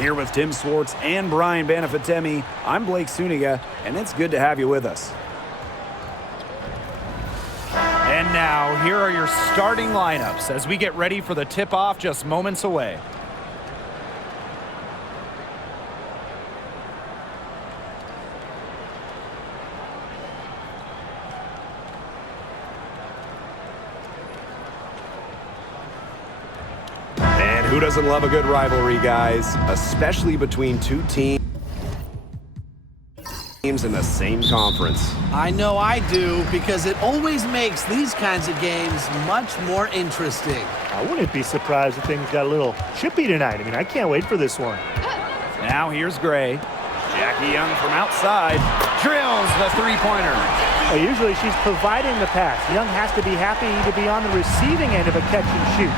Here with Tim Swartz and Brian Banafitemi, I'm Blake Suniga, and it's good to have you with us. And now, here are your starting lineups as we get ready for the tip-off just moments away. And who doesn't love a good rivalry, guys? Especially between two teams in the same conference. I know I do, because it always makes these kinds of games much more interesting. I wouldn't be surprised if things got a little chippy tonight. I mean, I can't wait for this one. Now here's Gray. Jackie Young from outside drills the three-pointer. Well, usually she's providing the pass. Young has to be happy to be on the receiving end of a catch and shoot.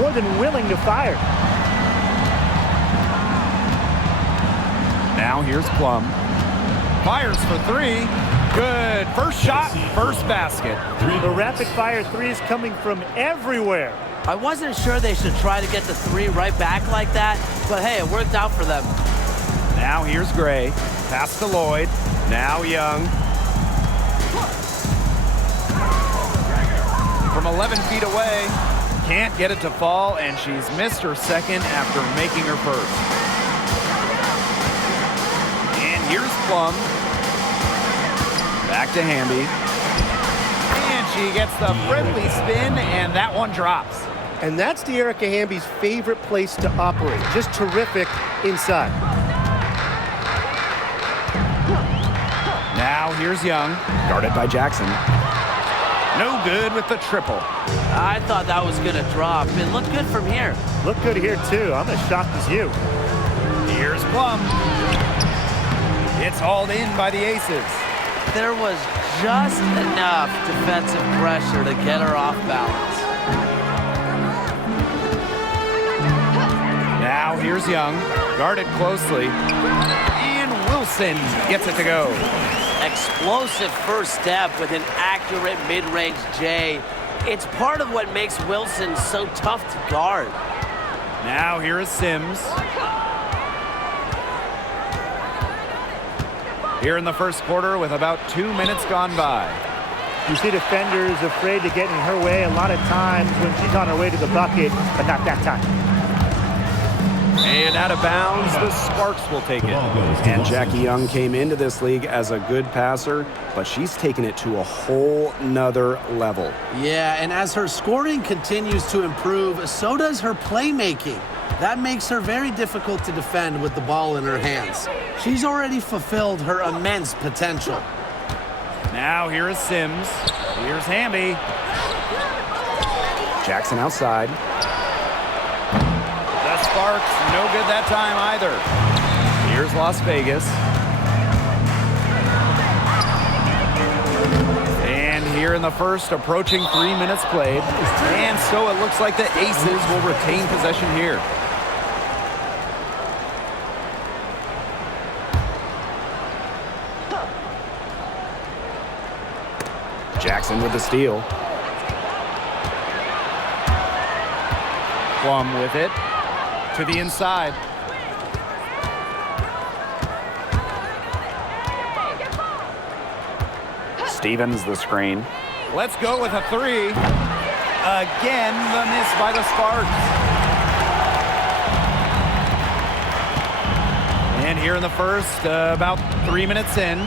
More than willing to fire. Now here's Plum. Fires for three. Good. First shot, first basket. The rapid-fire threes coming from everywhere. I wasn't sure they should try to get the three right back like that, but hey, it worked out for them. Now here's Gray. Pass to Lloyd. Now Young. From 11 feet away. Can't get it to fall, and she's missed her second after making her first. And here's Plum. Back to Hamby. And she gets the friendly spin, and that one drops. And that's De'Erica Hamby's favorite place to operate. Just terrific inside. Now here's Young. Guarded by Jackson. No good with the triple. I thought that was going to drop. It looked good from here. Look good here, too. I'm as shocked as you. Here's Plum. It's hauled in by the Aces. There was just enough defensive pressure to get her off balance. Now here's Young, guarded closely, and Wilson gets it to go. Explosive first step with an accurate mid-range J. It's part of what makes Wilson so tough to guard. Now here is Sims. Here in the first quarter with about 2 minutes gone by. You see defenders afraid to get in her way a lot of times when she's on her way to the bucket, but not that time. And out of bounds, the Sparks will take it. And Jackie Young came into this league as a good passer, but she's taken it to a whole nother level. Yeah, and as her scoring continues to improve, so does her playmaking. That makes her very difficult to defend with the ball in her hands. She's already fulfilled her immense potential. Now here is Sims. Here's Hamby. Jackson outside. The Sparks, no good that time either. Here's Las Vegas. And here in the first, approaching 3 minutes played. And so it looks like the Aces will retain possession here. Jackson with the steal. Plum with it. To the inside. Stevens the screen. Let's go with a three. Again, the miss by the Sparks. And here in the first, about 3 minutes in.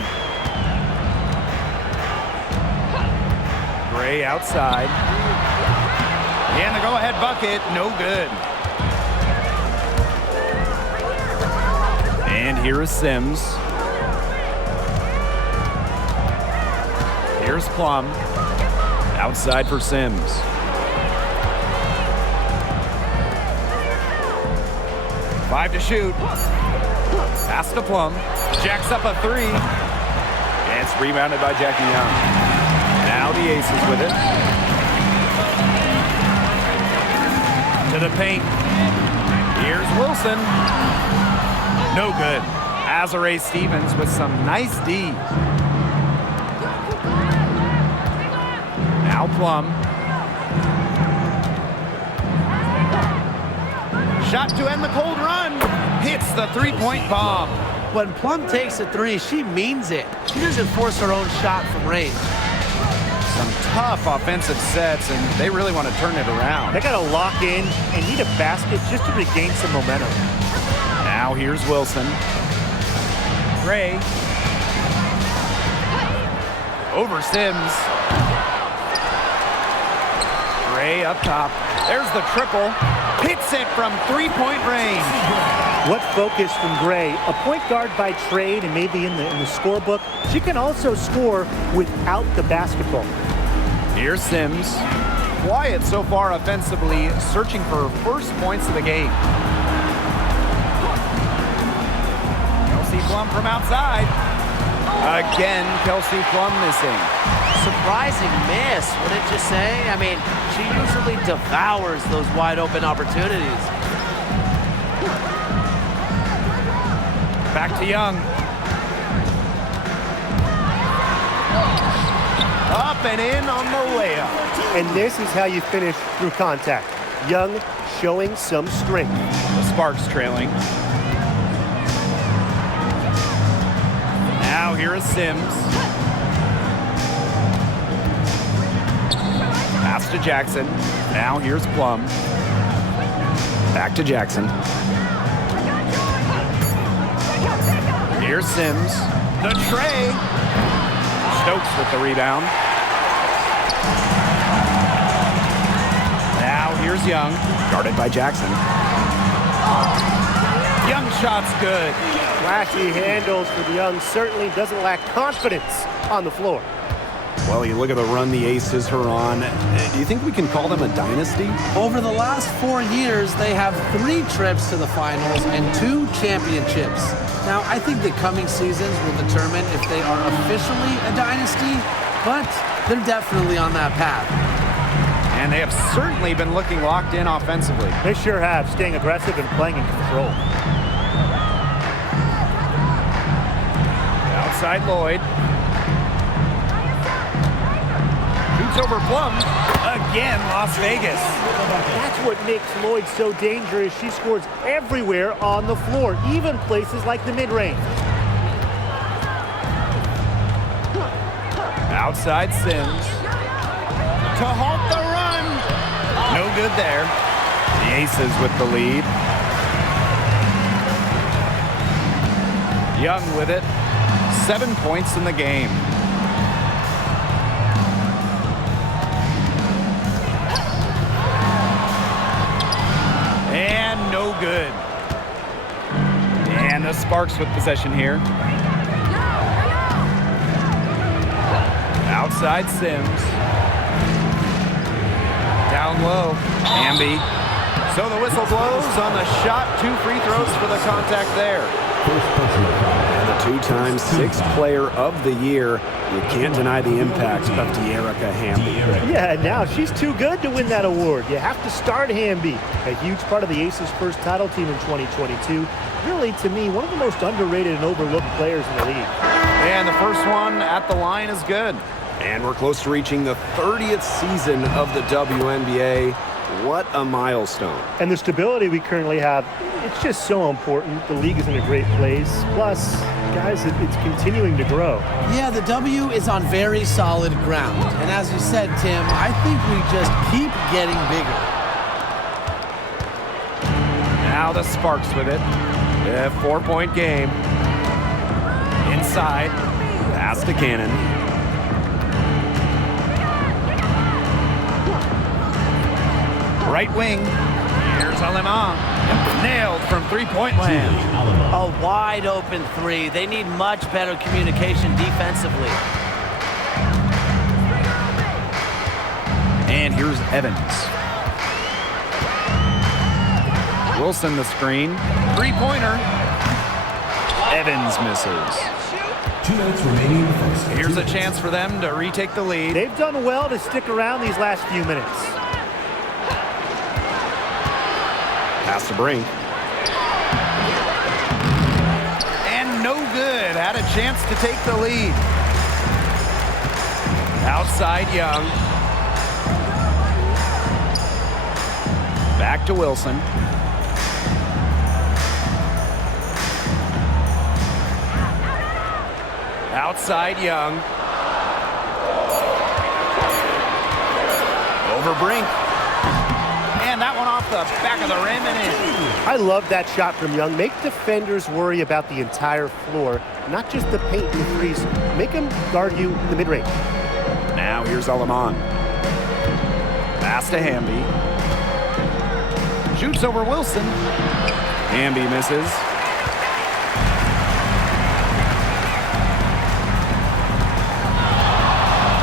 Gray outside. And the go-ahead bucket, no good. And here is Sims. Here's Plum. Outside for Sims. Five to shoot. Pass to Plum. Jacks up a three. And it's rebounded by Jackie Young. Now the Aces with it. To the paint. Here's Wilson. No good. Azare Stevens with some nice D. Now Plum. Shot to end the cold run. hits the three-point bomb. When Plum takes a three, she means it. She doesn't force her own shot from range. Some tough offensive sets, and they really want to turn it around. They got to lock in and need a basket just to regain some momentum. Now here's Wilson. Gray. Over Sims. Gray up top. There's the triple. Hits it from three-point range. What focus from Gray, a point guard by trade and maybe in the scorebook. She can also score without the basketball. Here's Sims. Quiet so far offensively, searching for first points of the game. Kelsey Plum from outside. Again, Kelsey Plum missing. Surprising miss, wouldn't you say? I mean, she usually devours those wide open opportunities. Back to Young. Up and in on the layup. And this is how you finish through contact. Young showing some strength. The Sparks trailing. Now here is Sims. Pass to Jackson. Now here's Plum. Back to Jackson. Here's Sims. The tray. Stokes with the rebound. Now here's Young. Guarded by Jackson. Young shot's good. Flashy handles for the Young. Certainly doesn't lack confidence on the floor. Well, you look at the run the Aces are on. Do you think we can call them a dynasty? Over the last 4 years, they have 3 trips to the finals and 2 championships. Now, I think the coming seasons will determine if they are officially a dynasty, but they're definitely on that path. And they have certainly been looking locked in offensively. They sure have, staying aggressive and playing in control. Outside Lloyd. Shoots over Plum. Again, Las Vegas. That's what makes Lloyd so dangerous. She scores everywhere on the floor, even places like the mid-range. Outside Sims. To halt the run. No good there. The Aces with the lead. Young with it. 7 points in the game. And no good. And the Sparks with possession here. Outside Sims. Down low. Hamby. So the whistle blows on the shot. 2 free throws for the contact there. And the 2-time 6th player of the year. You can't deny the impact of De'Erica Hamby. Yeah, now she's too good to win that award. You have to start Hamby. A huge part of the Aces' first title team in 2022. Really, to me, one of the most underrated and overlooked players in the league. And the first one at the line is good. And we're close to reaching the 30th season of the WNBA. What a milestone. And the stability we currently have, it's just so important. The league is in a great place. Plus, guys, it's continuing to grow. Yeah, the W is on very solid ground. And as you said, Tim, I think we just keep getting bigger. Now the Sparks with it. A 4-point game. Inside. Pass to Cannon. Right wing. Here's Alema. Nailed from three-point land. A wide open 3. They need much better communication defensively. And here's Evans. Wilson the screen. Three-pointer. Evans misses. 2 minutes remaining in the first. Here's a chance for them to retake the lead. They've done well to stick around these last few minutes. Pass to Brink. And no good. Had a chance to take the lead. Outside Young. Back to Wilson. Outside Young. Over Brink. And that one off the back of the rim and in. I love that shot from Young. Make defenders worry about the entire floor, not just the paint and the threes. Make them guard you in the mid-range. Now here's Alaman. Pass to Hamby. Shoots over Wilson. Hamby misses.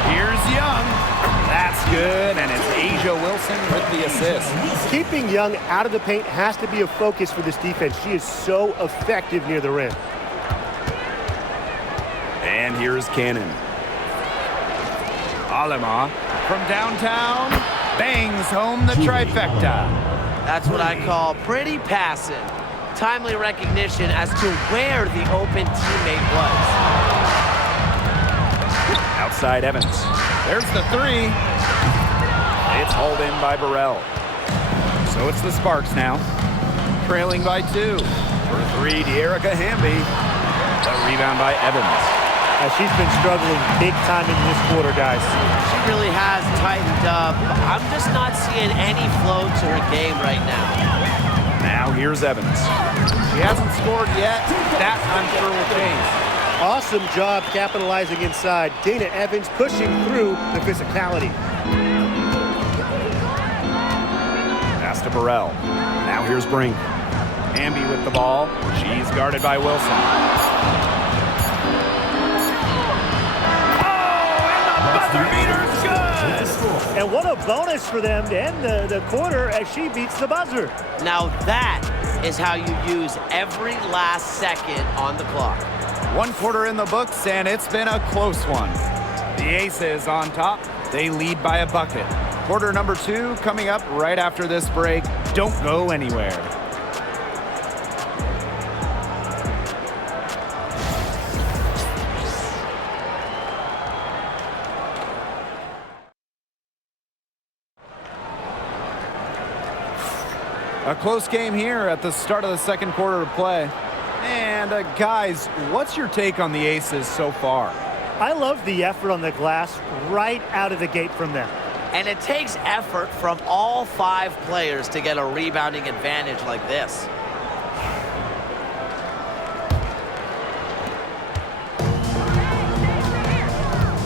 Here's Young. That's good, and it's Asia Wilson with the assist. Keeping Young out of the paint has to be a focus for this defense. She is so effective near the rim. And here's Cannon. Alema from downtown bangs home the trifecta. That's what I call pretty passive. Timely recognition as to where the open teammate was. Outside Evans. There's the three. It's hauled in by Burrell. So it's the Sparks now. Trailing by 2. For 3, De'Erica Hamby. The rebound by Evans. She's been struggling big time in this quarter, guys. She really has tightened up. I'm just not seeing any flow to her game right now. Now here's Evans. She hasn't scored yet. That, I'm sure, will change. Awesome job capitalizing inside. Dana Evans pushing through the physicality. Pass to Burrell. Now here's Brink. Hamby with the ball. She's guarded by Wilson. And what a bonus for them to end the quarter as she beats the buzzer. Now that is how you use every last second on the clock. 1 quarter in the books, and it's been a close one. The Aces on top. They lead by a bucket. Quarter number 2 coming up right after this break. Don't go anywhere. A close game here at the start of the second quarter of play. And guys, what's your take on the Aces so far? I love the effort on the glass right out of the gate from them. And it takes effort from all 5 players to get a rebounding advantage like this.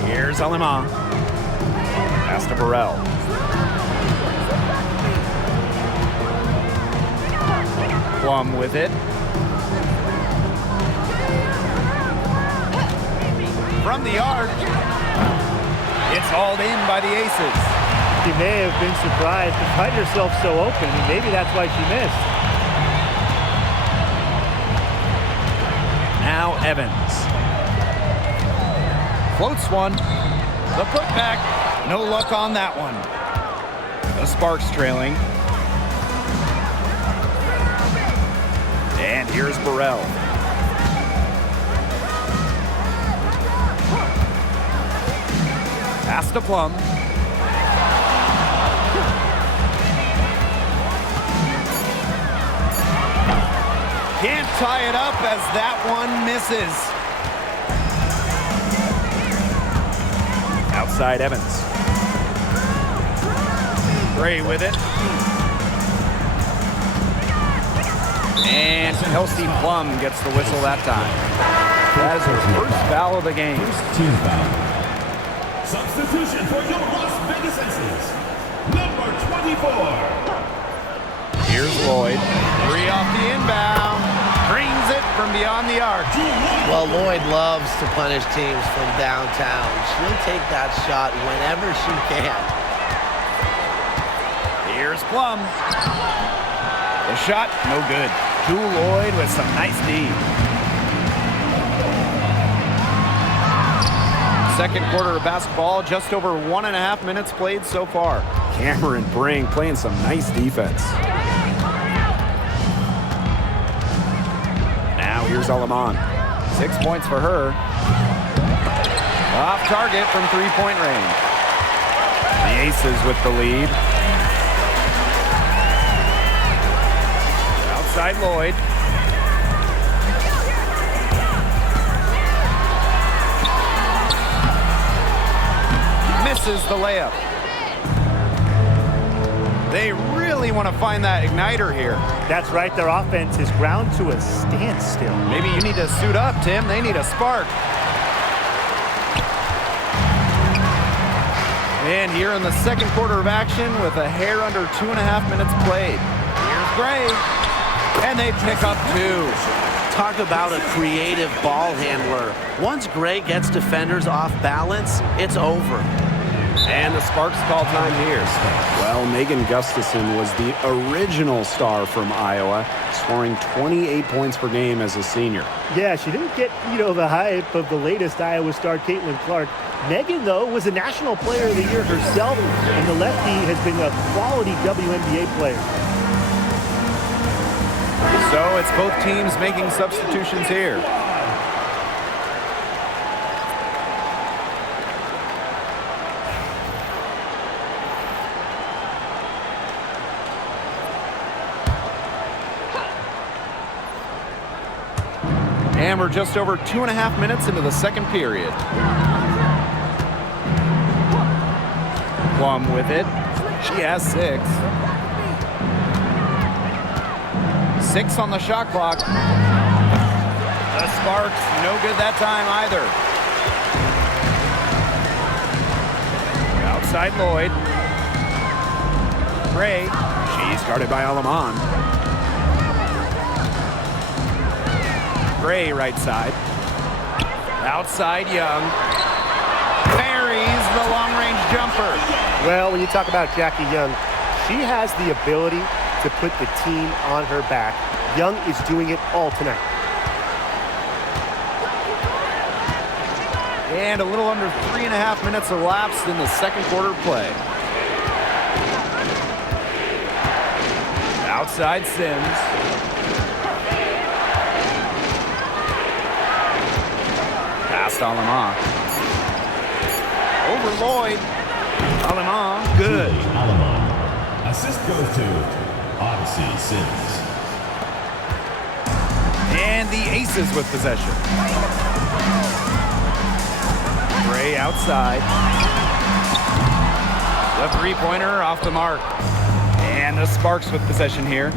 Here's Alema. Pass to Burrell. Plum with it. From the arc. It's hauled in by the Aces. She may have been surprised to find herself so open, and maybe that's why she missed. Now Evans. Floats one. The putback. No luck on that one. The Sparks trailing. And here's Burrell. Pass to Plum. Can't tie it up as that one misses. Outside Evans. Gray with it. And Kelsey Plum gets the whistle that time. That is her first foul of the game. First team foul. Substitution for your Las Vegas Aces. Number 24. Here's Lloyd. 3 off the inbound. Brings it from beyond the arc. Well, Lloyd loves to punish teams from downtown. She'll take that shot whenever she can. Here's Plum. The shot, no good. Jewel Lloyd with some nice D. Second quarter of basketball, just over 1.5 minutes played so far. Cameron Brink playing some nice defense. Now here's Alaman. 6 points for her. Off target from 3-point range. The Aces with the lead. Outside Lloyd. misses the layup. They really want to find that igniter here. That's right. Their offense is ground to a standstill. Maybe you need to suit up, Tim. They need a spark. And here in the second quarter of action with a hair under 2.5 minutes played. Here's Gray. And they pick up 2. Talk about a creative ball handler. Once Gray gets defenders off balance, it's over. And the Sparks call time here. Well, Megan Gustafson was the original star from Iowa, scoring 28 points per game as a senior. Yeah, she didn't get, the hype of the latest Iowa star, Caitlin Clark. Megan, though, was a National Player of the Year herself, and the lefty has been a quality WNBA player. So it's both teams making substitutions here. And we're just over 2.5 minutes into the second period. Plum with it. She has 6. 6 on the shot clock. The Sparks, no good that time either. Outside Lloyd. Gray. She's guarded by Alaman. Gray right side. Outside Young. Buries the long-range jumper. Well, when you talk about Jackie Young, she has the ability to put the team on her back. Young is doing it all tonight. And a little under 3.5 minutes elapsed in the second quarter play. Outside Sims. Past Alama. Over Lloyd. Alama, good. Alama. Assist goes to Odyssey Sims. And the Aces with possession. Gray outside. The three-pointer off the mark. And the Sparks with possession here.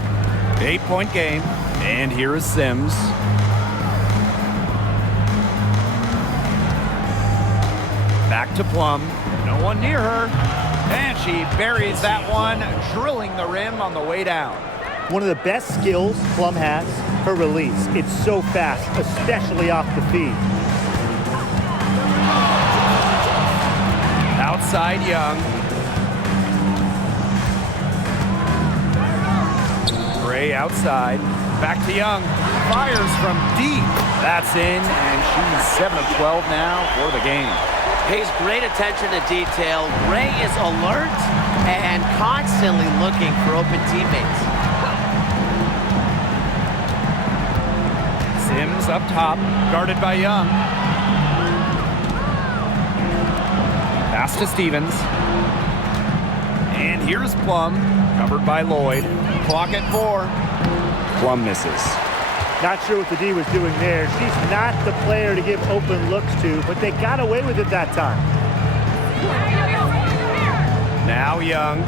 8-point game. And here is Sims. Back to Plum. No one near her. And she buries that one, drilling the rim on the way down. One of the best skills Plum has, her release. It's so fast, especially off the feed. Outside Young. Gray outside. Back to Young. Fires from deep. That's in, and she's 7 of 12 now for the game. Pays great attention to detail. Gray is alert and constantly looking for open teammates. Sims up top, guarded by Young. Pass to Stevens. And here's Plum, covered by Lloyd. Clock at 4. Plum misses. Not sure what the D was doing there. She's not the player to give open looks to, but they got away with it that time. Now Young.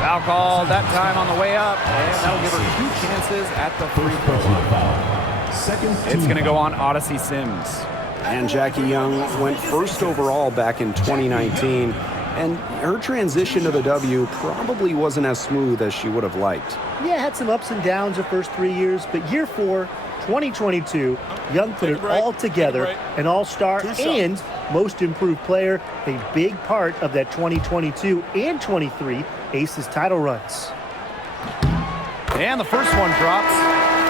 Foul called that time on the way up, and that'll give her 2 chances at the free throw line. It's going to go on Odyssey Sims. And Jackie Young went first overall back in 2019, and her transition to the W probably wasn't as smooth as she would have liked. Yeah, had some ups and downs her first 3 years, but year 4, 2022, Young put it all together, an all-star and most improved player, a big part of that 2022 and 23 Aces title runs. And the first one drops.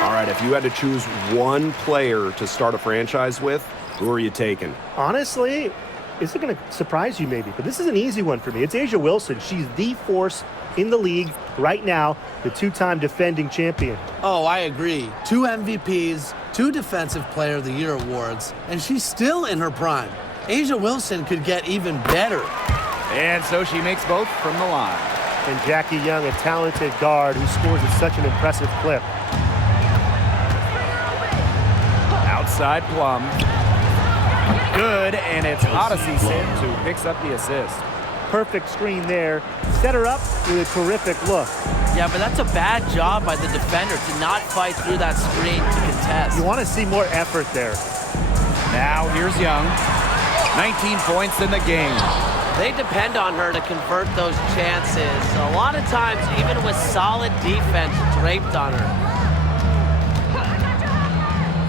All right, if you had to choose one player to start a franchise with, who are you taking? Honestly, is it going to surprise you maybe? But this is an easy one for me. It's A'ja Wilson. She's the force in the league right now, the 2-time defending champion. Oh, I agree. 2 MVPs, 2 Defensive Player of the Year awards, and she's still in her prime. A'ja Wilson could get even better. And so she makes both from the line. And Jackie Young, a talented guard who scores at such an impressive clip. Outside Plum. Good, and it's Odyssey Sims who picks up the assist. Perfect screen there. Set her up with a terrific look. Yeah, but that's a bad job by the defender to not fight through that screen to contest. You want to see more effort there. Now here's Young. 19 points in the game. They depend on her to convert those chances. A lot of times, even with solid defense draped on her.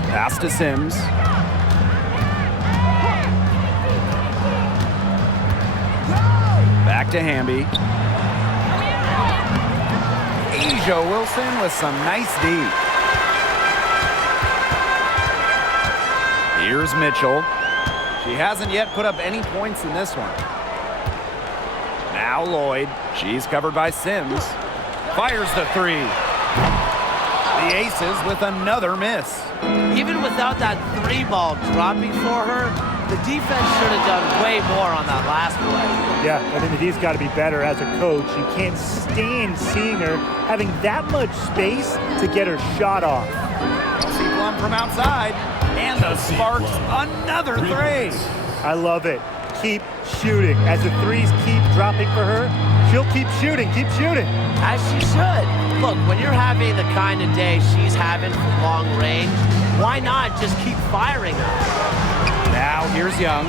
Pass to Sims. Back to Hamby. Asia Wilson with some nice D. Here's Mitchell. She hasn't yet put up any points in this one. Now Lloyd. She's covered by Sims. Fires the three. The Aces with another miss. Even without that three ball dropping for her, the defense should have done way more on that last play. Yeah, I mean, the D's got to be better as a coach. You can't stand seeing her having that much space to get her shot off. Kelsey Plum from outside. And the Sparks, another three. I love it. Keep shooting. As the threes keep dropping for her, she'll keep shooting, keep shooting. As she should. Look, when you're having the kind of day she's having from long range, why not just keep firing her? Now here's Young.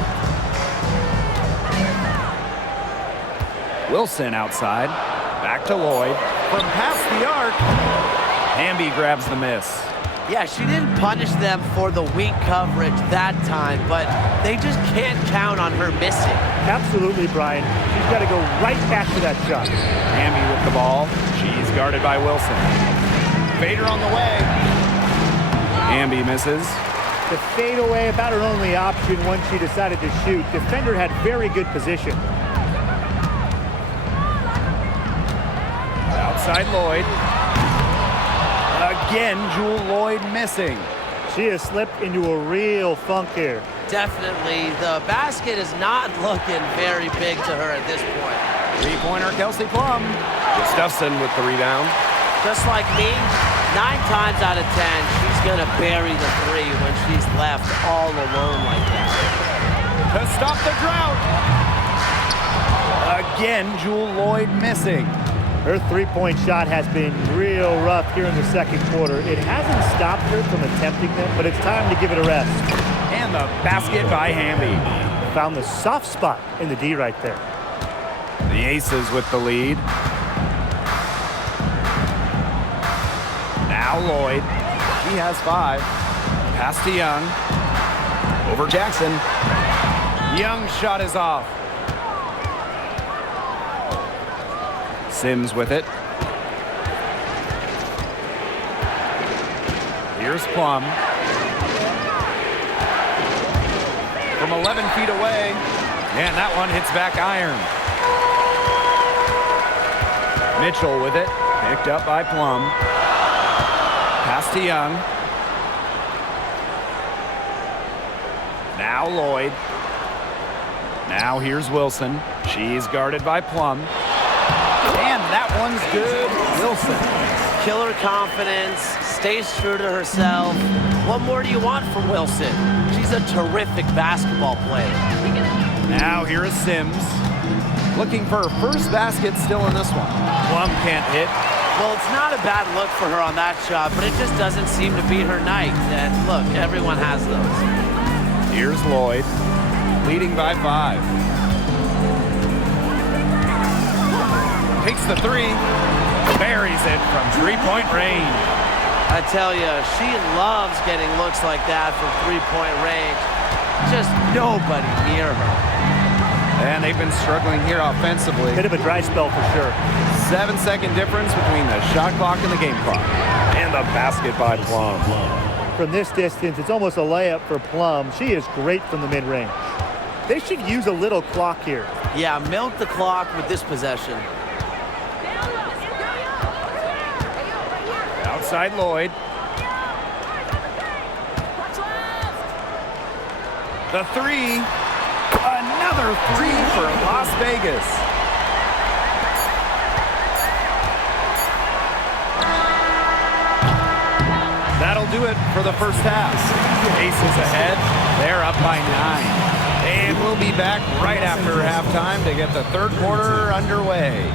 Wilson outside. Back to Lloyd. From past the arc. Hamby grabs the miss. Yeah, she didn't punish them for the weak coverage that time, but they just can't count on her missing. Absolutely, Brian. She's got to go right back to that shot. Hamby with the ball. She's guarded by Wilson. Fader on the way. Hamby misses. The fadeaway about her only option once she decided to shoot. Defender had very good position. Outside Lloyd. Again, Jewel Lloyd missing. She has slipped into a real funk here. Definitely. The basket is not looking very big to her at this point. Three-pointer Kelsey Plum. Gustafson with the rebound. Just like me, 9 times out of 10, she's going to bury the three when she's left all alone like that. To stop the drought. Again, Jewel Lloyd missing. Her three-point shot has been real rough here in the second quarter. It hasn't stopped her from attempting them, but it's time to give it a rest. And the basket by Hamby. Found the soft spot in the D right there. The Aces with the lead. Now Lloyd. She has 5. Pass to Young. Over Jackson. Young's shot is off. Sims with it. Here's Plum. From 11 feet away. And that one hits back iron. Mitchell with it. Picked up by Plum. Pass to Young. Now Lloyd. Now here's Wilson. She's guarded by Plum. And that one's good. Wilson. Killer confidence, stays true to herself. What more do you want from Wilson? She's a terrific basketball player. Now here is Sims. Looking for her first basket still in this one. Plum can't hit. Well, it's not a bad look for her on that shot, but it just doesn't seem to be her night. And look, everyone has those. Here's Lloyd, leading by 5. Takes the three, buries it from three-point range. I tell you, she loves getting looks like that from three-point range. Just nobody near her. And they've been struggling here offensively. Bit of a dry spell for sure. 7-second difference between the shot clock and the game clock. And the basket by Plum. From this distance, it's almost a layup for Plum. She is great from the mid-range. They should use a little clock here. Yeah, milk the clock with this possession. Outside Lloyd. The three. Another three for Las Vegas. That'll do it for the first half. Aces ahead. They're up by 9. And we'll be back right after halftime to get the third quarter underway.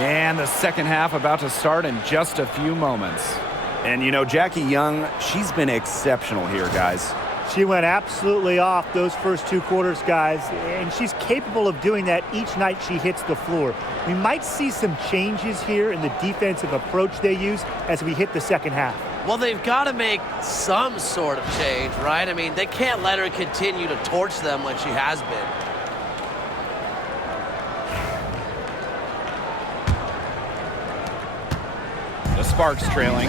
And the second half about to start in just a few moments. And you know, Jackie Young, she's been exceptional here, guys. She went absolutely off those first 2 quarters, guys, and she's capable of doing that each night she hits the floor. We might see some changes here in the defensive approach they use as we hit the second half. Well, they've got to make some sort of change, right? I mean, they can't let her continue to torch them like she has been. The Sparks trailing.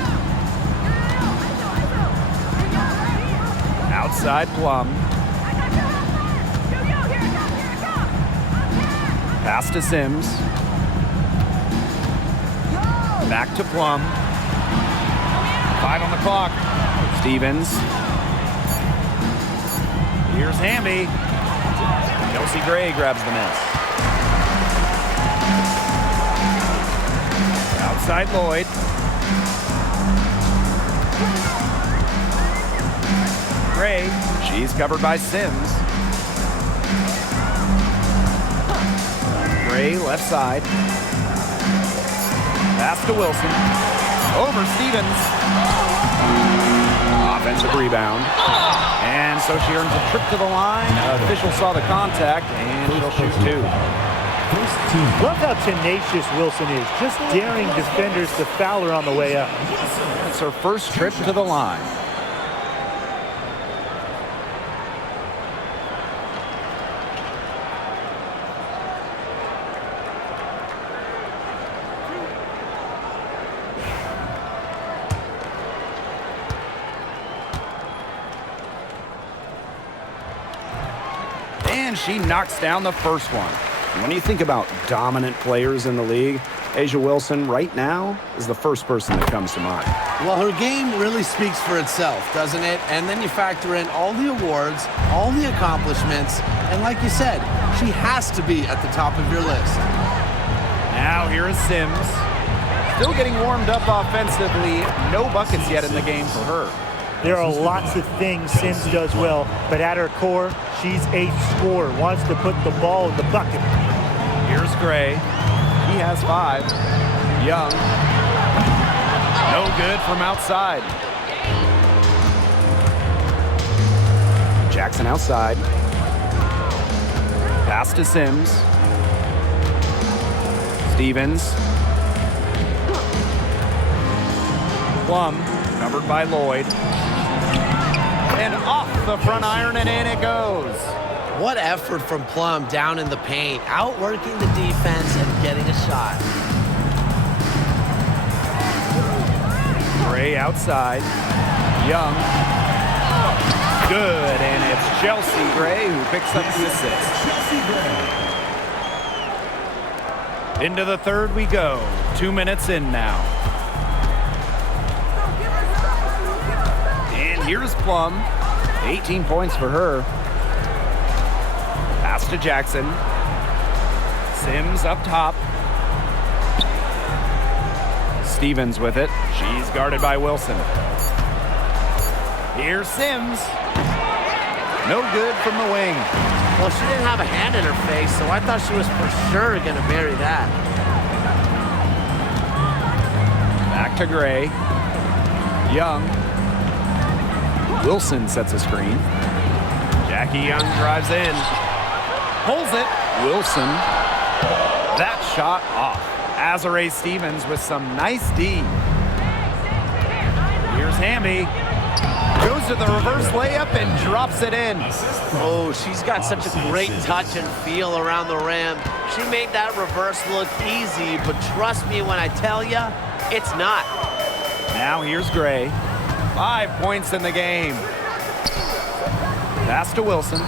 Outside Plum. Pass to Sims. Back to Plum. 5 on the clock. Stevens. Here's Hamby. Kelsey Gray grabs the miss. Outside Lloyd. Gray. She's covered by Sims. Gray left side. Pass to Wilson. Over Stevens. Offensive rebound. And so she earns a trip to the line. Official saw the contact, and she'll shoot 2. Love how tenacious Wilson is, just daring defenders to foul her on the way up. It's her first trip to the line. And she knocks down the first one. When you think about dominant players in the league, A'ja Wilson right now is the first person that comes to mind. Well, her game really speaks for itself, doesn't it? And then you factor in all the awards, all the accomplishments, and like you said, she has to be at the top of your list. Now here is Sims. Still getting warmed up offensively. No buckets yet in the game for her. There are lots of things Sims does well, but at her core, she's a scorer, wants to put the ball in the bucket. Here's Gray. He has 5. Young. No good from outside. Jackson outside. Pass to Sims. Stevens. Plum, covered by Lloyd. And off the front iron, and in it goes. What effort from Plum down in the paint, outworking the defense and getting a shot. Gray outside. Young. Good, and it's Chelsea Gray who picks up the assist. Into the third we go. 2 minutes in now. And here's Plum. 18 points for her. Pass to Jackson. Sims up top. Stevens with it. She's guarded by Wilson. Here's Sims. No good from the wing. Well, she didn't have a hand in her face, so I thought she was for sure going to bury that. Back to Gray. Young. Wilson sets a screen. Jackie Young drives in. Pulls it. Wilson. That shot off. Azare Stevens with some nice D. Here's Hamby. Goes to the reverse layup and drops it in. Oh, she's got such a great touch and feel around the rim. She made that reverse look easy, but trust me when I tell you, it's not. Now here's Gray. 5 points in the game. Pass to Wilson.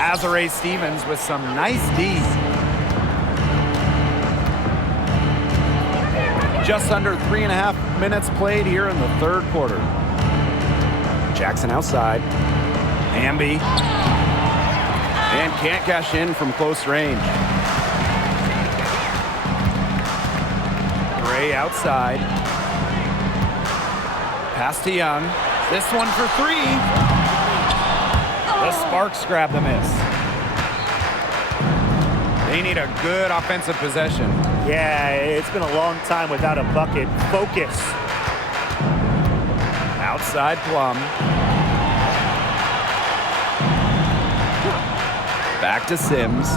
Azare Stevens with some nice D. Just under 3.5 minutes played here in the third quarter. Jackson outside. Hamby. And can't cash in from close range. Gray outside. Pass to Young. This one for 3. The Sparks grab the miss. They need a good offensive possession. Yeah, it's been a long time without a bucket. Focus. Outside Plum. Back to Sims.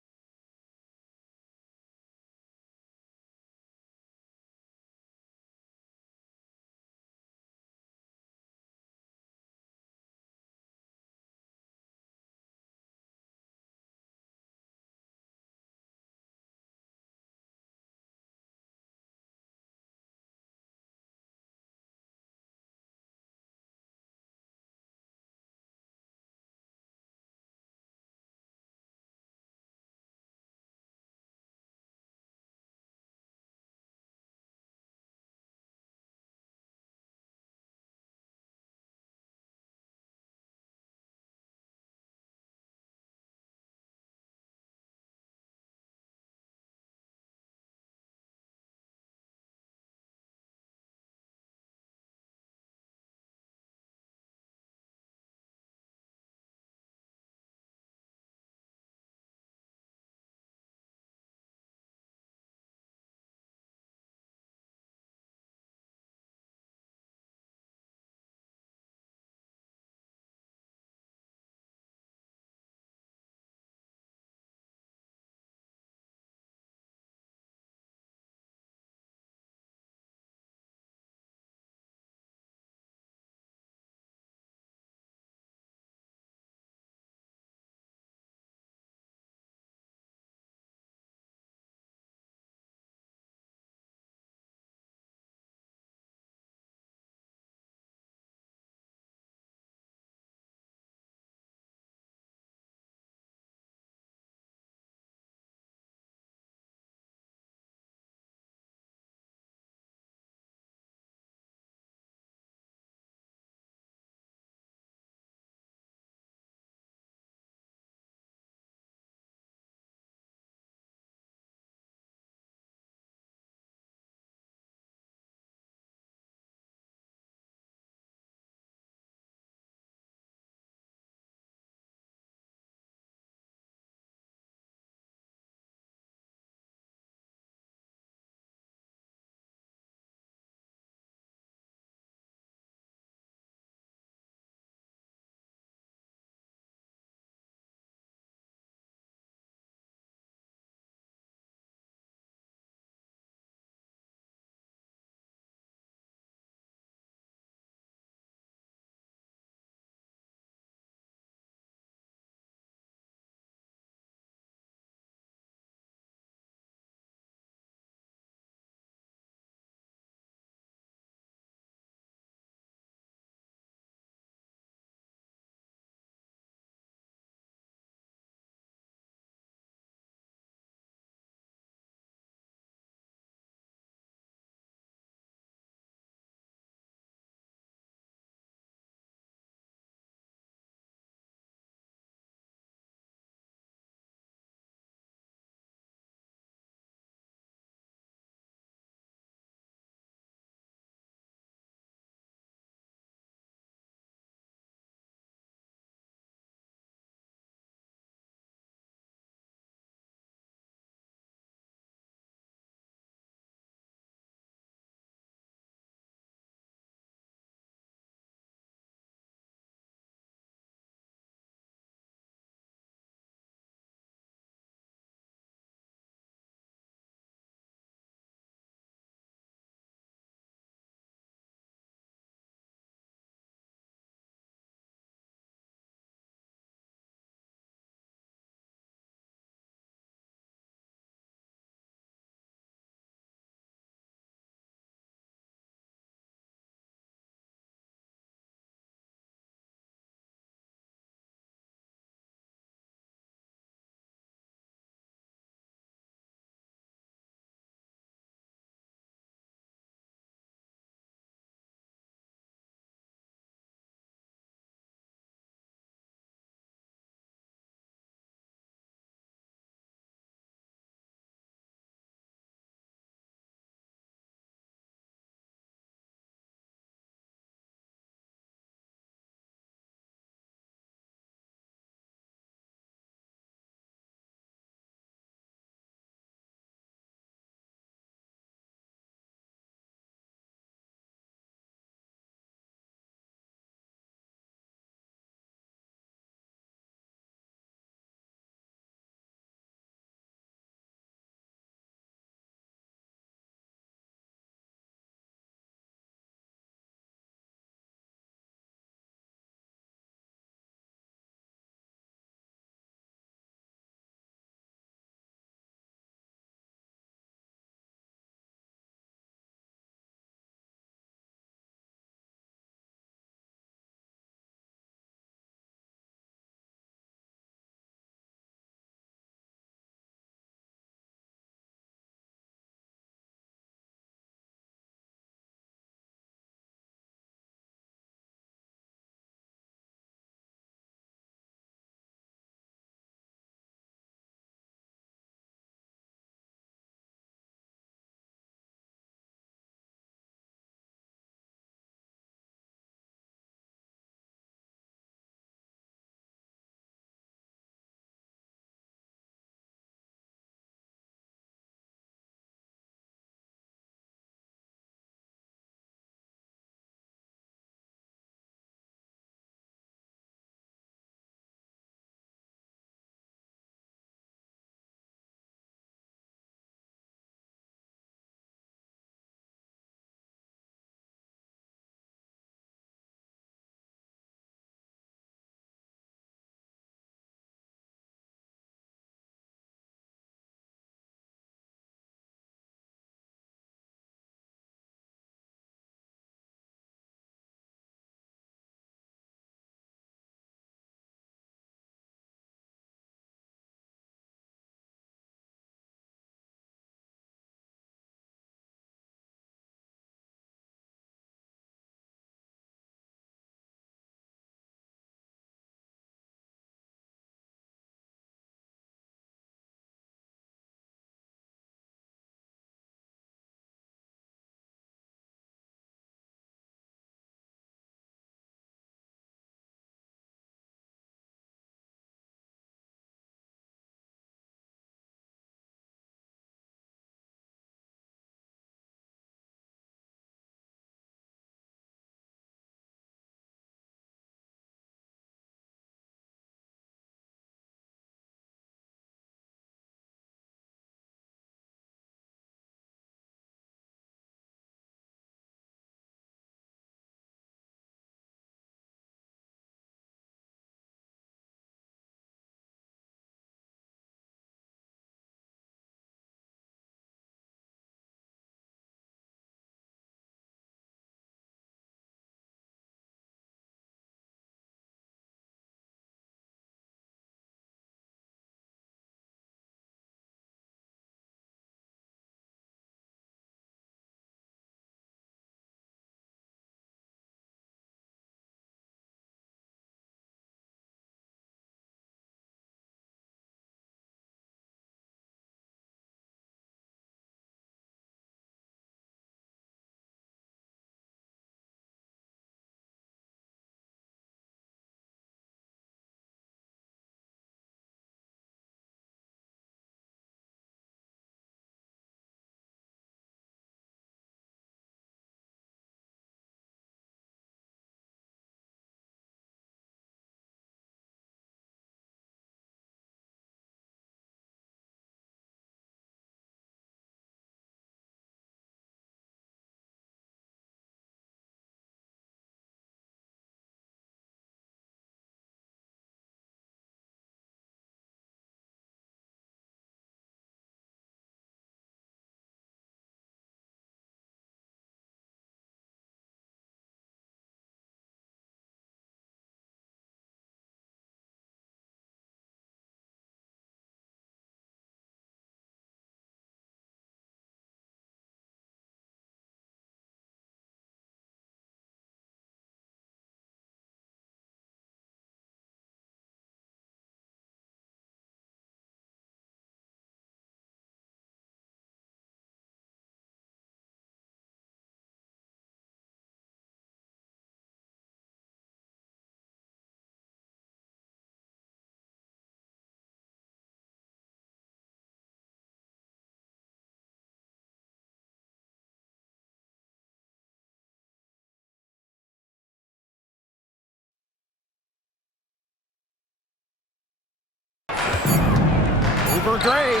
Over Gray.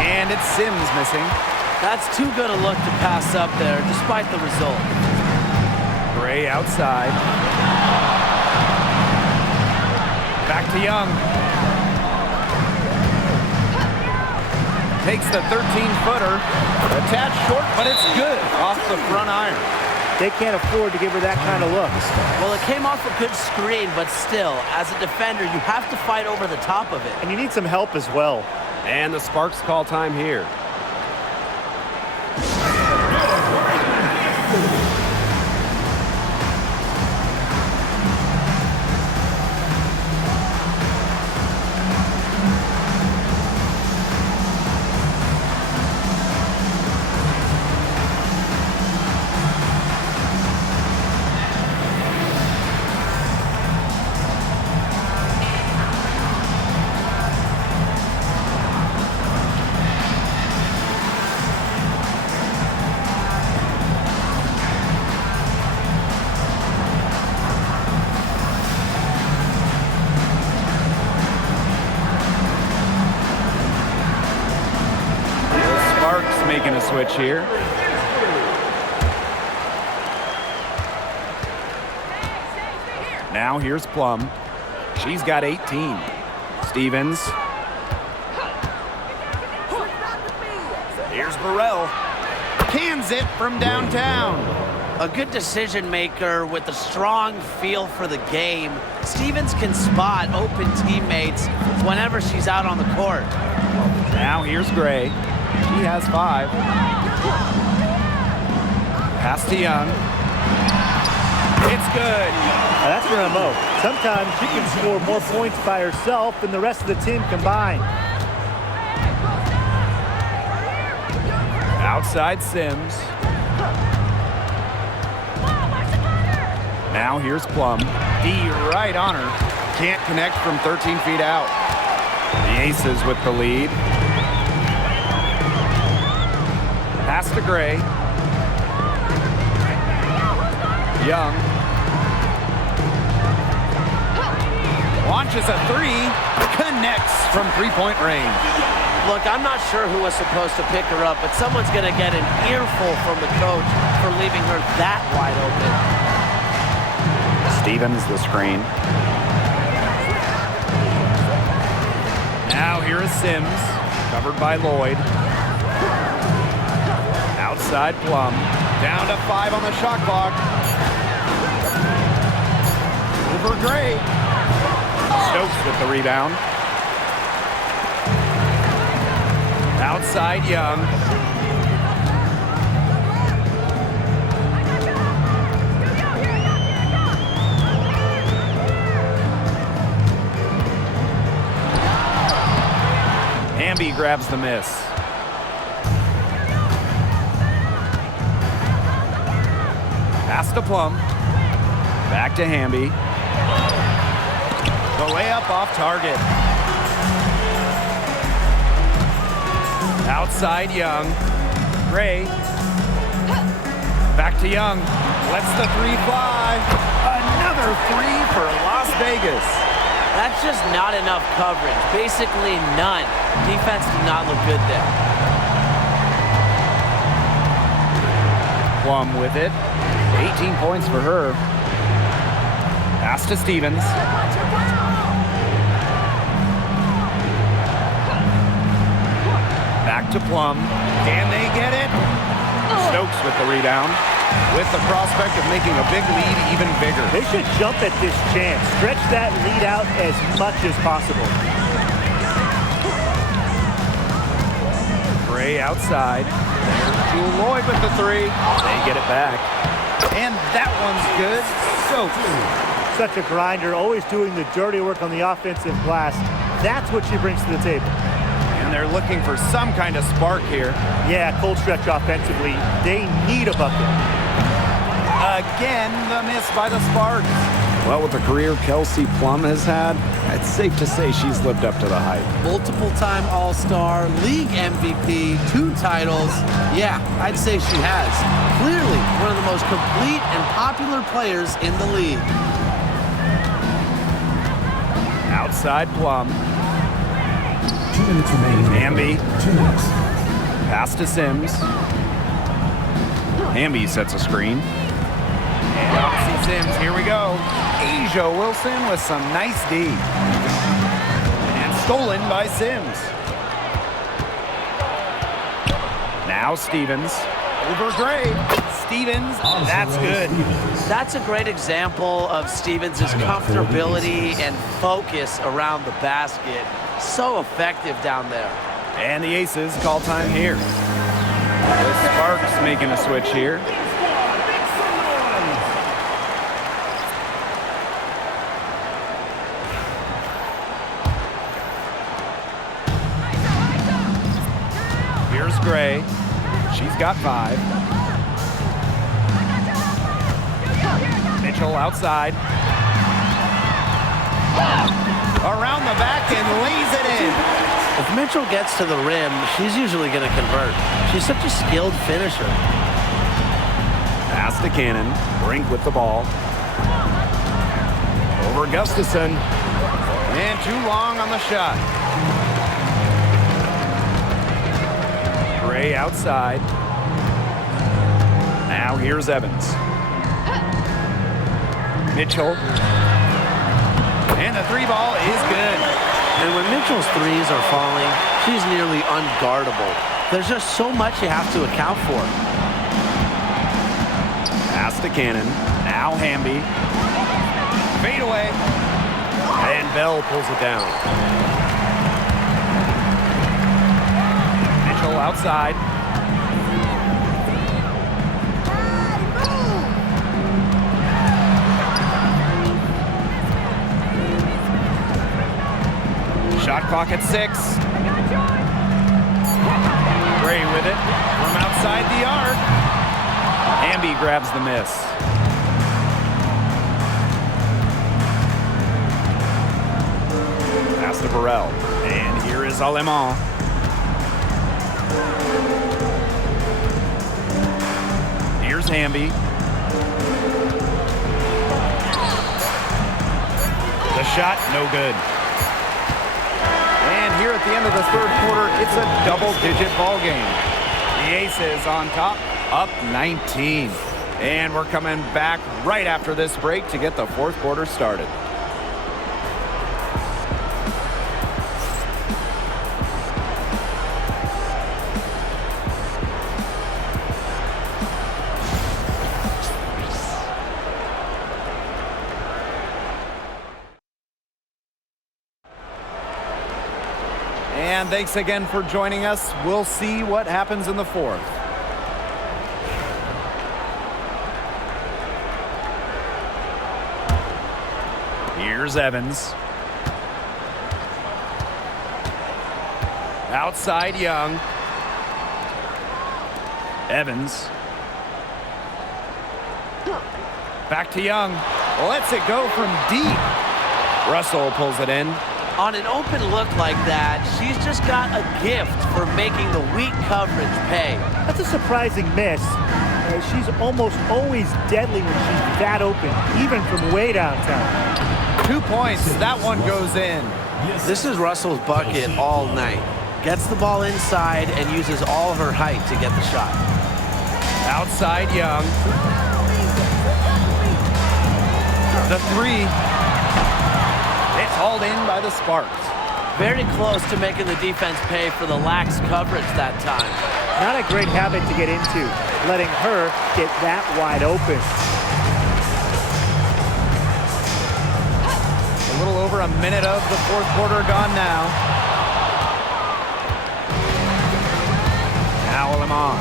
And it's Sims missing. That's too good a look to pass up there, despite the result. Gray outside. Back to Young. Takes the 13-footer. Attached short, but it's good off the front iron. They can't afford to give her that kind of look. Well, it came off a good screen, but still, as a defender, you have to fight over the top of it. And you need some help as well. And the Sparks call time here. Making a switch here. Now here's Plum. She's got 18. Stevens. Here's Burrell. Cans it from downtown. A good decision maker with a strong feel for the game. Stevens can spot open teammates whenever she's out on the court. Now here's Gray. She has 5. Pass to Young. It's good. Now that's her MO. Sometimes she can score more points by herself than the rest of the team combined. Outside Sims. Now here's Plum. D right on her. Can't connect from 13 feet out. The Aces with the lead. Pass to Gray. Young. Launches a 3. Connects from three-point range. Look, I'm not sure who was supposed to pick her up, but someone's going to get an earful from the coach for leaving her that wide open. Stevens the screen. Now here is Sims, covered by Lloyd. Outside Plum, down to 5 on the shot clock. Over Gray. Stokes with the rebound. Outside Young. Hamby grabs the miss. Pass to Plum. Back to Hamby. The layup off target. Outside Young. Gray. Back to Young. Lets the 3 fly. Another 3 for Las Vegas. That's just not enough coverage. Basically none. Defense did not look good there. Plum with it. 18 points for her. Pass to Stevens. Back to Plum. Can they get it? Stokes with the rebound. With the prospect of making a big lead even bigger. They should jump at this chance. Stretch that lead out as much as possible. Gray outside. Jewel Lloyd with the 3. They get it back. And that one's good. Stokes. Such a grinder, always doing the dirty work on the offensive glass. That's what she brings to the table. And they're looking for some kind of spark here. Yeah, cold stretch offensively. They need a bucket. Again, the miss by the Sparks. Well, with the career Kelsey Plum has had, it's safe to say she's lived up to the hype. Multiple-time All-Star, league MVP, 2 titles. Yeah, I'd say she has. Clearly one of the most complete and popular players in the league. Outside Plum. minutes remaining. Hamby. 2 minutes. Pass to Sims. Hamby sets a screen. And out to see Sims. Here we go. Asia Wilson with some nice D. And stolen by Sims. Now Stevens. Over Gray. Stevens. That's good. That's a great example of Stevens' comfortability and focus around the basket. So effective down there. And the Aces call time here. The Sparks making a switch here. Here's Gray. She's got 5. Mitchell outside. Around the back and lays it in. If Mitchell gets to the rim, she's usually going to convert. She's such a skilled finisher. Pass to Cannon. Brink with the ball. Over Gustafson. And too long on the shot. Gray outside. Now here's Evans. Mitchell. And the 3 ball is good. And when Mitchell's threes are falling, she's nearly unguardable. There's just so much you have to account for. Pass to Cannon. Now Hamby. Fade away. And Bell pulls it down. Mitchell outside. Shot clock at 6. Gray with it from outside the arc. Hamby grabs the miss. Pass to Burrell. And here is Alemán. Here's Hamby. The shot, no good. And here at the end of the 3rd quarter, it's a double-digit ball game. The Aces on top, up 19. And we're coming back right after this break to get the 4th quarter started. And thanks again for joining us. We'll see what happens in the 4th. Here's Evans. Outside Young. Evans. Back to Young. Lets it go from deep. Russell pulls it in. On an open look like that, she's just got a gift for making the weak coverage pay. That's a surprising miss. She's almost always deadly when she's that open, even from way downtown. 2 points. That one goes in. This is Russell's bucket all night. Gets the ball inside and uses all her height to get the shot. Outside Young. The 3. It's hauled in by the Sparks. Very close to making the defense pay for the lax coverage that time. Not a great habit to get into, letting her get that wide open. A little over a minute of the 4th quarter gone now. Now Alemán.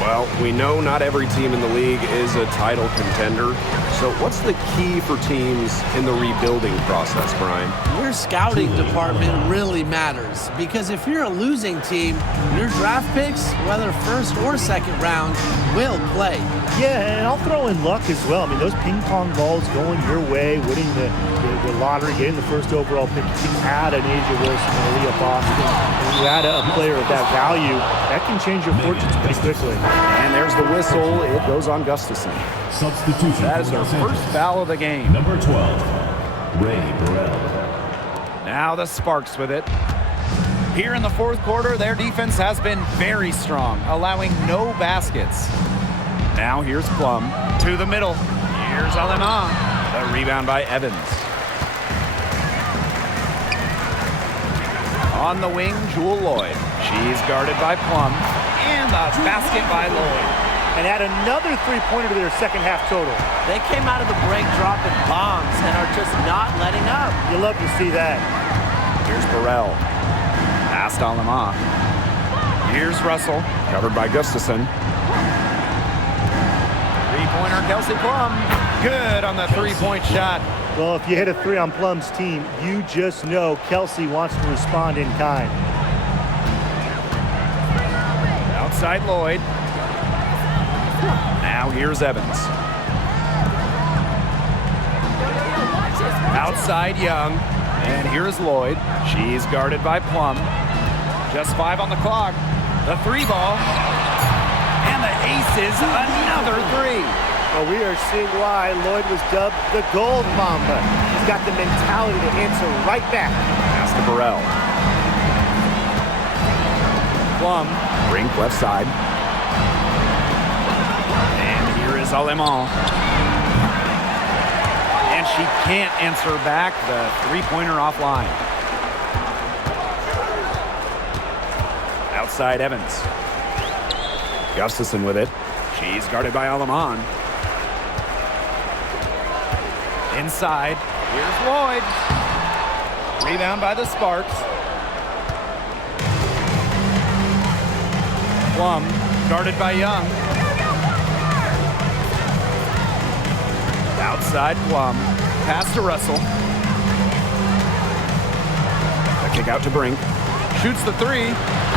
Well, we know not every team in the league is a title contender. So what's the key for teams in the rebuilding process, Brian? Your scouting department really matters, because if you're a losing team, your draft picks, whether 1st or 2nd round, will play. Yeah, and I'll throw in luck as well. I mean, those ping pong balls going your way, winning the lottery, getting the 1st overall pick. You can add an Asia Wilson or Leah Boston, and you add a player of that value, that can change your fortunes pretty quickly. And there's the whistle. It goes on Gustafson. Substitution. That is her first foul of the game. Number 12, Ray Burrell. Now the Sparks with it. Here in the fourth quarter, their defense has been very strong, allowing no baskets. Now here's Plum to the middle. Here's Alema. The rebound by Evans. On the wing, Jewel Lloyd. She's guarded by Plum. And the basket by Lloyd. And add another three-pointer to their second half total. They came out of the break dropping bombs and are just not letting up. You love to see that. Here's Burrell. Past Alema. Here's Russell. Covered by Gustafson. Three-pointer, Kelsey Plum. Good on the three-point shot. Well, if you hit a three on Plum's team, you just know Kelsey wants to respond in kind. Outside Lloyd. Now here's Evans. Outside Young. And here's Lloyd. She's guarded by Plum. Just 5 on the clock. The three ball. And the aces, another three. Well, we are seeing why Lloyd was dubbed the Gold Mamba. He's got the mentality to answer right back. Pass to Burrell. Plum. Brink left side. And here is Alema. And she can't answer back the three-pointer offline. Outside Evans. Gustafson with it. She's guarded by Aleman. Inside. Here's Lloyd. Rebound by the Sparks. Plum guarded by Young. Outside Plum. Pass to Russell. The kick out to Brink. Shoots the three.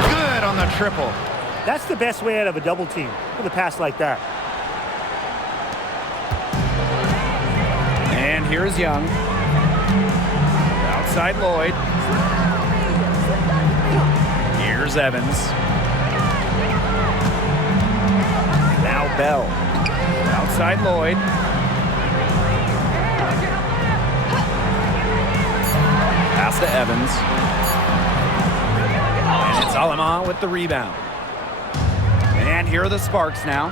Good on the triple. That's the best way out of a double team with a pass like that. And here's Young. Outside Lloyd. Here's Evans. Now Bell. Outside Lloyd. Pass to Evans. And it's Alema with the rebound. And here are the Sparks now.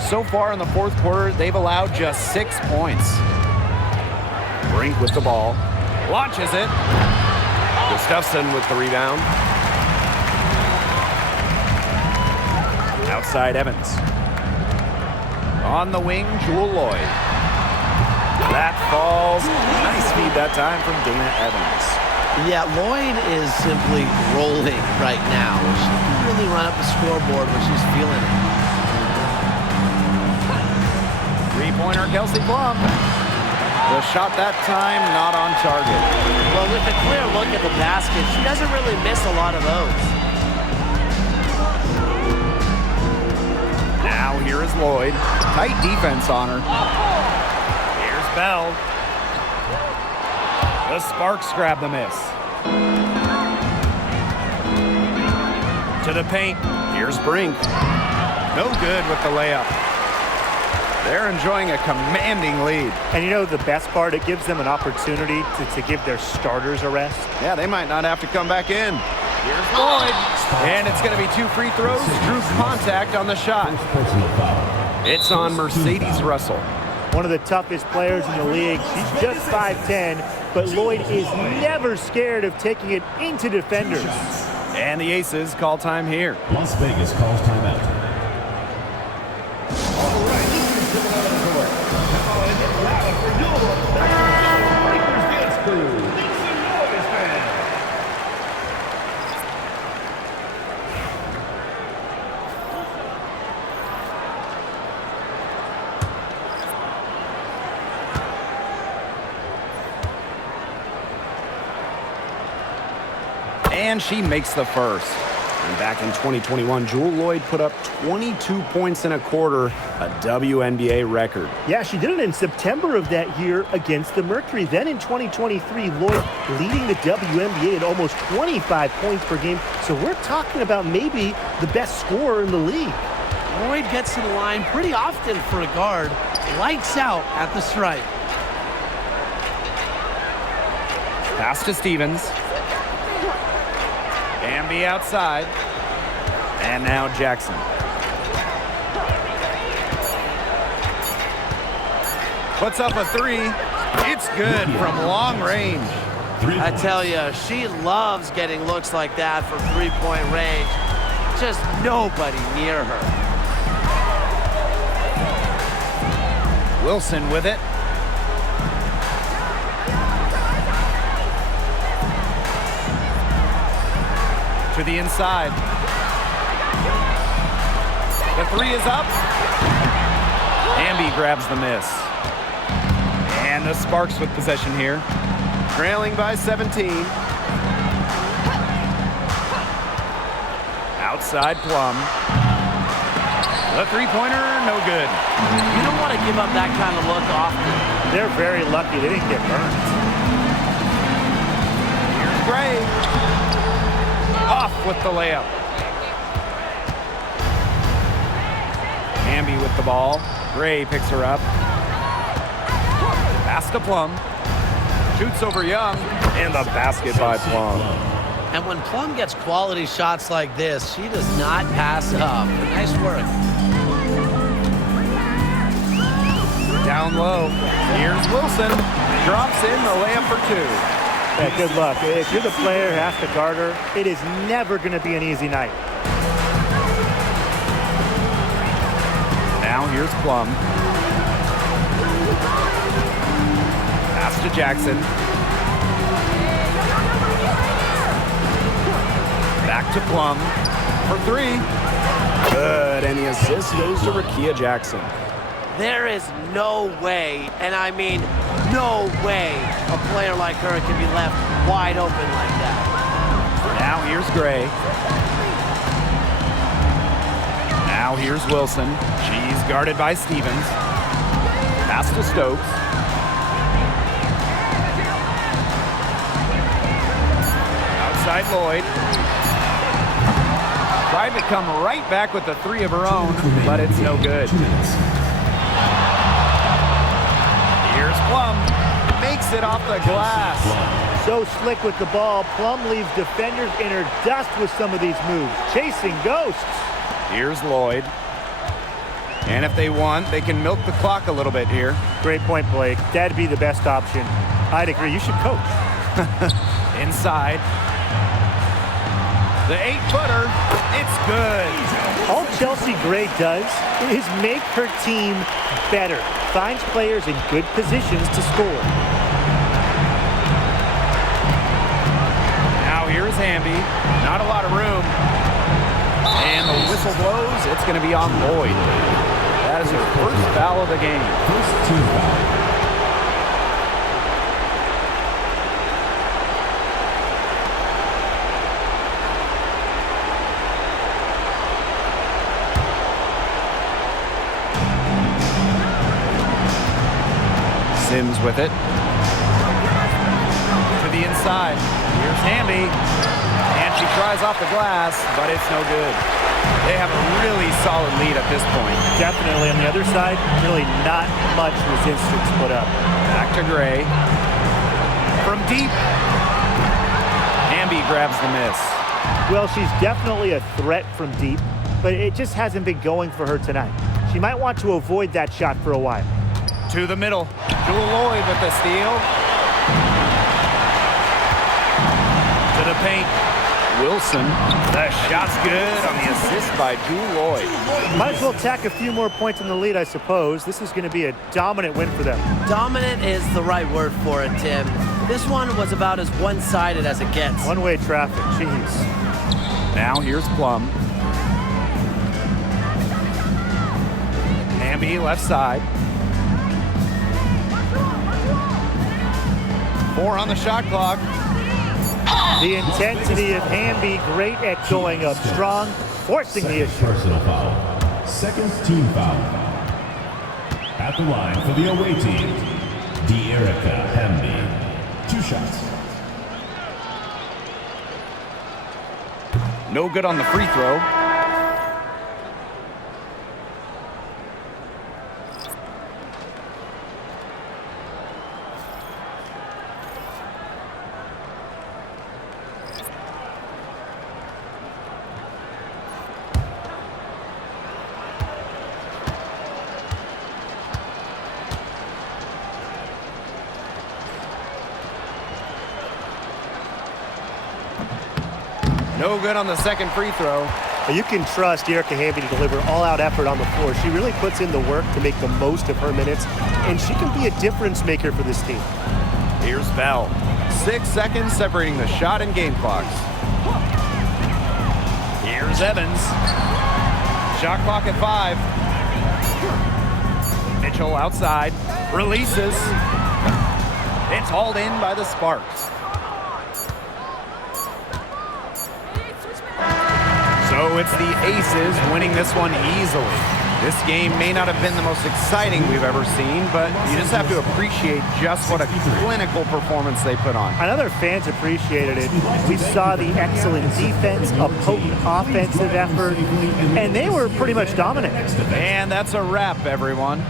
So far in the fourth quarter, they've allowed just 6 points. Brink with the ball. Launches it. Gustafson with the rebound. Outside Evans. On the wing, Jewel Lloyd. That falls. Nice feed that time from Dana Evans. Yeah, Lloyd is simply rolling right now. She can really run up the scoreboard when she's feeling it. Three-pointer, Kelsey Plum. The shot that time not on target. Well, with a clear look at the basket, she doesn't really miss a lot of those. Now here is Lloyd. Tight defense on her. Here's Bell. The Sparks grab the miss. To the paint. Here's Brink. No good with the layup. They're enjoying a commanding lead. And you know the best part? It gives them an opportunity to give their starters a rest. Yeah, they might not have to come back in. Here's Lloyd. And it's going to be 2 free throws. Drew contact on the shot. It's on Mercedes Russell. One of the toughest players in the league. She's just 5'10", but Lloyd is never scared of taking it into defenders. And the Aces call time here. Las Vegas calls timeout. All right, coming out of the court. Now in the crowd for your Lakers dance crew. Make some noise, fans. And she makes the first. And back in 2021, Jewel Lloyd put up 22 points in a quarter, a WNBA record. Yeah, she did it in September of that year against the Mercury. Then in 2023, Lloyd leading the WNBA at almost 25 points per game. So we're talking about maybe the best scorer in the league. Lloyd gets to the line pretty often for a guard. Lights out at the stripe. Pass to Stevens. Bambi outside. And now Jackson. Puts up a three. It's good from long range. I tell you, she loves getting looks like that from three-point range. Just nobody near her. Wilson with it. To the inside. The three is up. Bambi grabs the miss. And the Sparks with possession here. Trailing by 17. Outside Plum. The three-pointer, no good. You don't want to give up that kind of look often. They're very lucky they didn't get burned. Here's Gray. Off with the layup. Bambi with the ball. Gray picks her up. Pass to Plum. Shoots over Young. And the basket by Plum. And when Plum gets quality shots like this, she does not pass up. Nice work. Down low. Here's Wilson. Drops in the layup for two. Yeah, good luck. If you're the player who has to guard her, it is never going to be an easy night. Now here's Plum. Pass to Jackson. Back to Plum for three. Good, and the assist goes to Rakia Jackson. There is no way, and I mean no way, a player like her can be left wide open like that. Now here's Gray. Now here's Wilson. She's guarded by Stevens. Pass to Stokes. Outside Lloyd. Tried to come right back with the three of her own, but it's no good. Here's Plum. Makes it off the glass. So slick with the ball, Plum leaves defenders in her dust with some of these moves. Chasing ghosts. Here's Lloyd. And if they want, they can milk the clock a little bit here. Great point, Blake. That'd be the best option. I'd agree. You should coach. Inside. The 8-footer. It's good. All Chelsea Gray does is make her team better. Finds players in good positions to score. Now here's Hamby. Not a lot of room. And the whistle blows. It's going to be on Lloyd. That is her first foul of the game. First team foul. Sims with it. To the inside. Here's Hamby. And she tries off the glass, but it's no good. They have a really solid lead at this point. Definitely on the other side, really not much resistance put up. Back to Gray. From deep. Hamby grabs the miss. Well, she's definitely a threat from deep, but it just hasn't been going for her tonight. She might want to avoid that shot for a while. To the middle. Jewel Lloyd with the steal. To the paint. Wilson. The shot's good on the assist by Jewel Lloyd. Might as well tack a few more points in the lead, I suppose. This is going to be a dominant win for them. Dominant is the right word for it, Tim. This one was about as one-sided as it gets. One-way traffic, jeez. Now here's Plum. Hamby left side. 4 on the shot clock. The intensity of Hamby, great at going up strong, forcing the issue. Personal foul. Second team foul. At the line for the away team, De'Erica Hamby. 2 shots. No good on the free throw. No good on the second free throw. You can trust Erica Hamby to deliver all-out effort on the floor. She really puts in the work to make the most of her minutes, and she can be a difference maker for this team. Here's Bell. 6 seconds separating the shot and game clocks. Here's Evans. Shot clock at 5. Mitchell outside. Releases. It's hauled in by the Sparks. So it's the Aces winning this one easily. This game may not have been the most exciting we've ever seen, but you just have to appreciate just what a clinical performance they put on. I know their fans appreciated it. We saw the excellent defense, a potent offensive effort, and they were pretty much dominant. And that's a wrap, everyone.